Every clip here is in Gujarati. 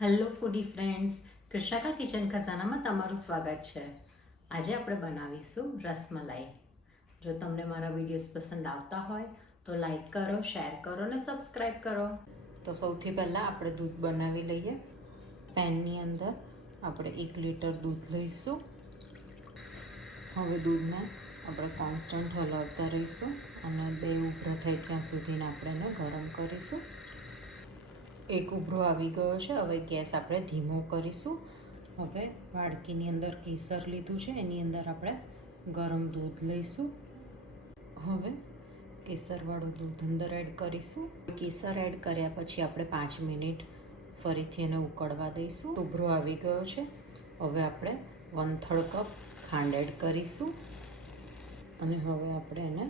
હેલો ફૂડી ફ્રેન્ડ્સ, કૃષાકા કિચન ખજાનામાં તમારું સ્વાગત છે. આજે આપણે બનાવીશું રસમલાઈ. જો તમને મારા વિડીયોઝ પસંદ આવતા હોય તો લાઈક કરો, શેર કરો અને સબસ્ક્રાઈબ કરો. તો સૌથી પહેલાં આપણે દૂધ બનાવી લઈએ. પેનની અંદર આપણે 1 લીટર દૂધ લઈશું. હવે દૂધને આપણે કોન્સ્ટન્ટ હલાવતા રહીશું અને 2 ઉભરા થાય ત્યાં સુધીને આપણે એને ગરમ કરીશું. 1 ઉભરો આવી ગયો છે. હવે ગેસ આપણે ધીમો કરીશું. હવે વાડકીની અંદર કેસર લીધું છે, એની અંદર આપણે ગરમ દૂધ લઈશું. હવે કેસરવાળું દૂધ અંદર એડ કરીશું. કેસર એડ કર્યા પછી આપણે 5 મિનિટ ફરીથી એને ઉકળવા દઈશું. ઉભરો આવી ગયો છે. હવે આપણે 1/3 કપ ખાંડ એડ કરીશું અને હવે આપણે એને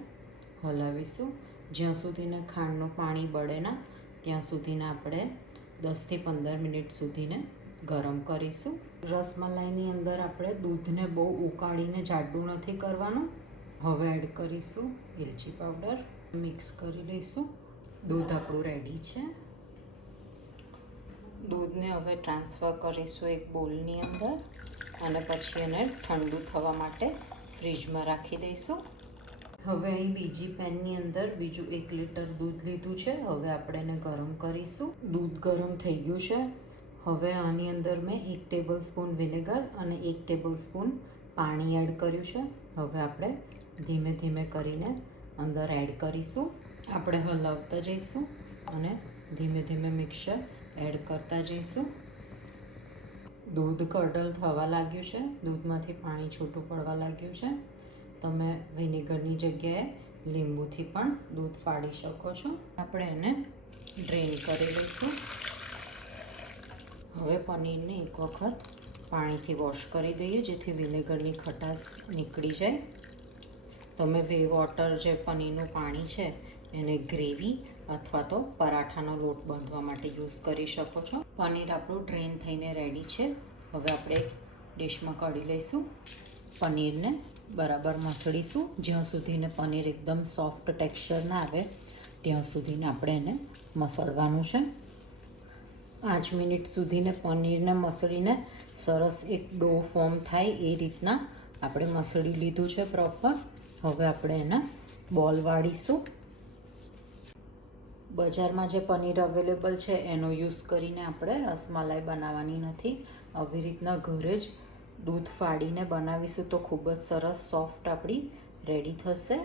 હલાવીશું જ્યાં સુધીને ખાંડનું પાણી બળે ના, ત્યાં સુધીને આપણે 10થી 15 મિનિટ સુધીને ગરમ કરીશું. રસમલાઈની અંદર આપણે દૂધને બહુ ઉકાળીને જાડું નથી કરવાનું. હવે એડ કરીશું એલચી પાવડર, મિક્સ કરી લઈશું. દૂધ આપણું રેડી છે. દૂધને હવે ટ્રાન્સફર કરીશું એક બોલની અંદર અને પછી એને ઠંડુ થવા માટે ફ્રીજમાં રાખી દઈશું. હવે અહીં બીજી પેનની અંદર બીજું 1 લીટર દૂધ લીધું છે. હવે આપણે એને ગરમ કરીશું. દૂધ ગરમ થઈ ગયું છે. હવે આની અંદર મેં 1 ટેબલ સ્પૂન વિનેગર અને 1 ટેબલ સ્પૂન પાણી એડ કર્યું છે. હવે આપણે ધીમે ધીમે કરીને અંદર એડ કરીશું. આપણે હલાવતા જઈશું અને ધીમે ધીમે મિક્સર એડ કરતા જઈશું. દૂધ કડલ થવા લાગ્યું છે. દૂધમાંથી પાણી છૂટું પડવા લાગ્યું છે. તમે વિનેગરની જગ્યાએ લીંબુથી પણ દૂધ ફાડી શકો છો. આપણે એને ડ્રેન કરી લઈશું. હવે પનીરને એક વખત પાણીથી વોશ કરી દઈએ જેથી વિનેગરની ખટાશ નીકળી જાય. તમે વોટર જે પનીરનું પાણી છે એને ગ્રેવી અથવા તો પરાઠાનો લોટ બાંધવા માટે યુઝ કરી શકો છો. પનીર આપણું ડ્રેન થઈને રેડી છે. હવે આપણે ડિશમાં કાઢી લઈશું. પનીરને બરાબર મસળીશું. જ્યાં સુધીને પનીર એકદમ સોફ્ટ ટેક્સચર ના આવે ત્યાં સુધીને આપણે એને મસળવાનું છે. 5 મિનિટ સુધીને પનીરને મસળીને સરસ એક ડો ફોર્મ થાય એ રીતના આપણે મસળી લીધું છે પ્રોપર. હવે આપણે એના બોલ વાળીશું. બજારમાં જે પનીર અવેલેબલ છે એનો યુઝ કરીને આપણે રસમલાઈ બનાવવાની નથી. આવી રીતના ઘરે જ દૂધ ફાડીને બનાવીશું તો ખૂબ જ સરસ સોફ્ટ આપણી રેડી થશે.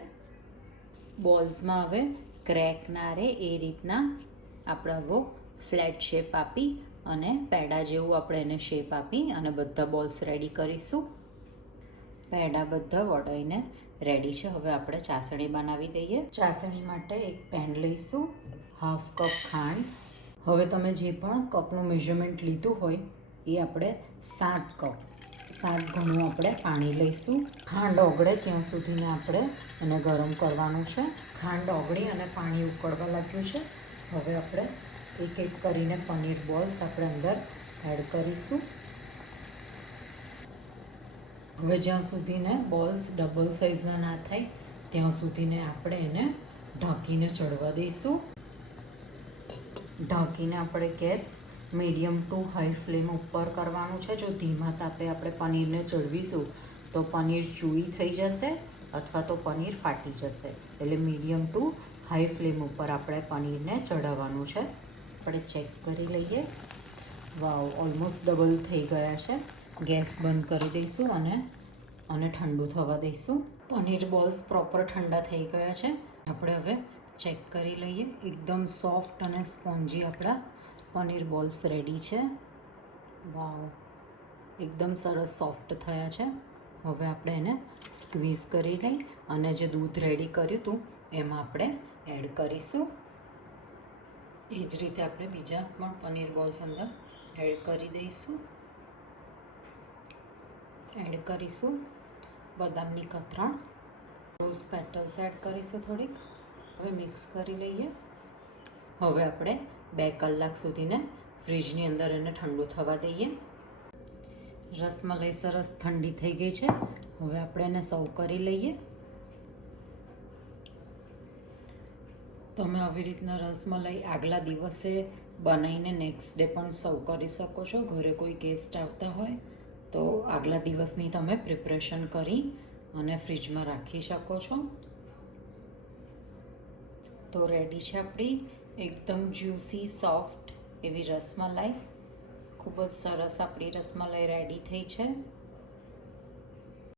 બોલ્સમાં હવે ક્રેક ના રહે એ રીતના આપણે હવે ફ્લેટ શેપ આપી અને પેડા જેવું આપણે એને શેપ આપી અને બધા બોલ્સ રેડી કરીશું. પેડા બધા વળાઈને રેડી છે. હવે આપણે ચાસણી બનાવી દઈએ. ચાસણી માટે એક પેન લઈશું. 1/2 કપ ખાંડ. હવે તમે જે પણ કપનું મેઝરમેન્ટ લીધું હોય એ આપણે 7 ગણું આપણે પાણી લઈશું. ખાંડ ઓગળે ત્યાં સુધીને આપણે એને ગરમ કરવાનું છે. ખાંડ ઓગળી અને પાણી ઉકળવા લાગ્યું છે. હવે આપણે એક એક કરીને પનીર બોલ્સ આપણે અંદર એડ કરીશું. હવે જ્યાં સુધીને બોલ્સ ડબલ સાઇઝના ના થાય ત્યાં સુધીને આપણે એને ઢાંકીને ચડવા દઈશું. ઢાંકીને આપણે gas medium two high flame ઉપર કરવાનું છે. જો ધીમા તાપે આપણે પનીરને ચડવીશું તો પનીર ચૂઈ થઈ જશે અથવા તો પનીર ફાટી જશે. એટલે મીડિયમ ટુ હાઈ ફ્લેમ ઉપર આપણે પનીરને ચડાવવાનું છે. આપણે ચેક કરી લઈએ. વાવ, ઓલમોસ્ટ ડબલ થઈ ગયા છે. ગેસ બંધ કરી દઈશું અને ઠંડુ થવા દઈશું. પનીર બોલ્સ પ્રોપર ઠંડા થઈ ગયા છે. આપણે હવે ચેક કરી લઈએ. એકદમ સોફ્ટ અને સ્પોન્જી આપણા પનીર બોલ્સ રેડી છે. વાવ, એકદમ સરસ સોફ્ટ થયા છે. હવે આપણે એને સ્ક્વીઝ કરી લઈ અને જે દૂધ રેડી કર્યું હતું એમાં આપણે એડ કરીશું. એ જ રીતે આપણે બીજા પણ પનીર બોલ્સ અંદર એડ કરી દઈશું. એડ કરીશું બદામની કતરણ, રોઝ પેટલ્સ એડ કરીશું થોડીક. હવે મિક્સ કરી લઈએ. હવે આપણે 2 કલાક સુધીને ફ્રીજની અંદર એને ઠંડુ થવા દઈએ. રસમલાઈ સરસ ઠંડી થઈ ગઈ છે. હવે આપણે એને સર્વ કરી લઈએ. તમે આવી રીતના રસમલાઈ આગલા દિવસે બનાવીને નેક્સ્ટ ડે પણ સર્વ કરી શકો છો. ઘરે કોઈ ગેસ્ટ આવતા હોય તો આગલા દિવસની તમે પ્રિપરેશન કરી અને ફ્રીજમાં રાખી શકો છો. તો રેડી છે આપણી એકદમ જ્યુસી સોફ્ટ એવી રસમલાઈ. ખૂબ જ સરસ આપણી રસમલાઈ રેડી થઈ છે.